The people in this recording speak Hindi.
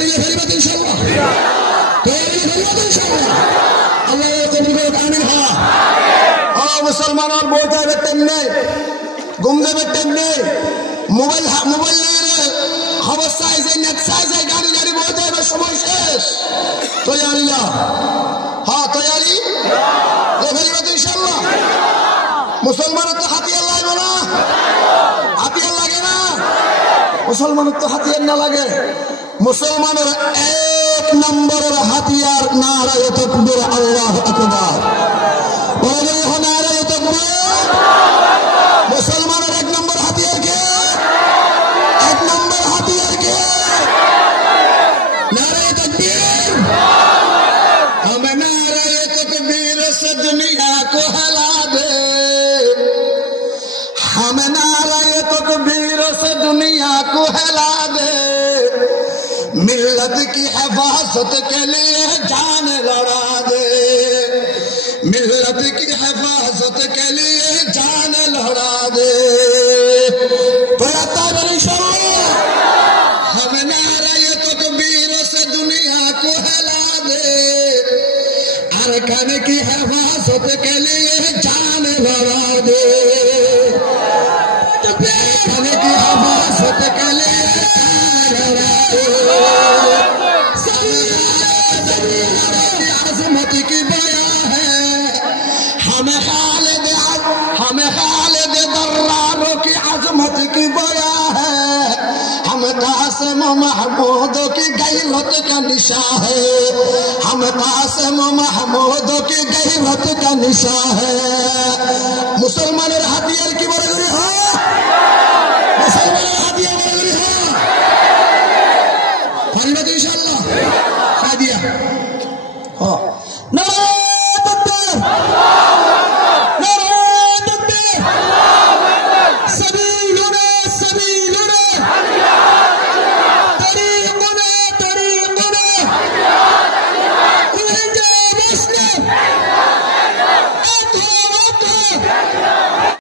तैयारी ले फरीबत इंशाल्लाह तैयारी ले फरीबत इंशाल्लाह अल्लाह कबूल करे आमीन हाँ ओ मुसलमान और बोलते बैठे नहीं घूमते बैठे नहीं मोबाइल नहीं खबर साइज़ नेट साइज़ गाड़ी गाड़ी बोलते हैं समय शेष तैयारी ला हाँ तैयारी ले फरीबत इंशाल्लाह मुसलमान तो हाथियार लागे ना हाथियार लागे ना मुसलमान तो हाथियार ना लगे मुसलमान एक नंबर हाथियार नारे तकबीर अल्लाह अकबर बोले हो नारे तकबीर मुसलमान एक नंबर हाथियार के नारे तकबीर हमें नारे तकबीर से दुनिया को हिला दे हमें नारे तकबीर से दुनिया को हिला दे मिल्लत की हिफाजत के लिए जान लड़ा दे मिल्लत की हिफाजत के लिए जान लड़ा दे हमें नारे तकबीर से दुनिया को हिला दे अरकान की हिफाजत के लिए जान लड़ा दे अरकान की हिफाजत के लिए जान लड़ा दे अज़मत की बया है हमें खालिद दर्रारों की अज़मत की बया है हम कासिम महमूद की गैरत का निशा है हम कासिम महमूद की गैरत का निशा है मुसलमान हाथियार की बराबरी हो मुसलमान हाथियार बराबरी हो फरीबत इंशाल्लाह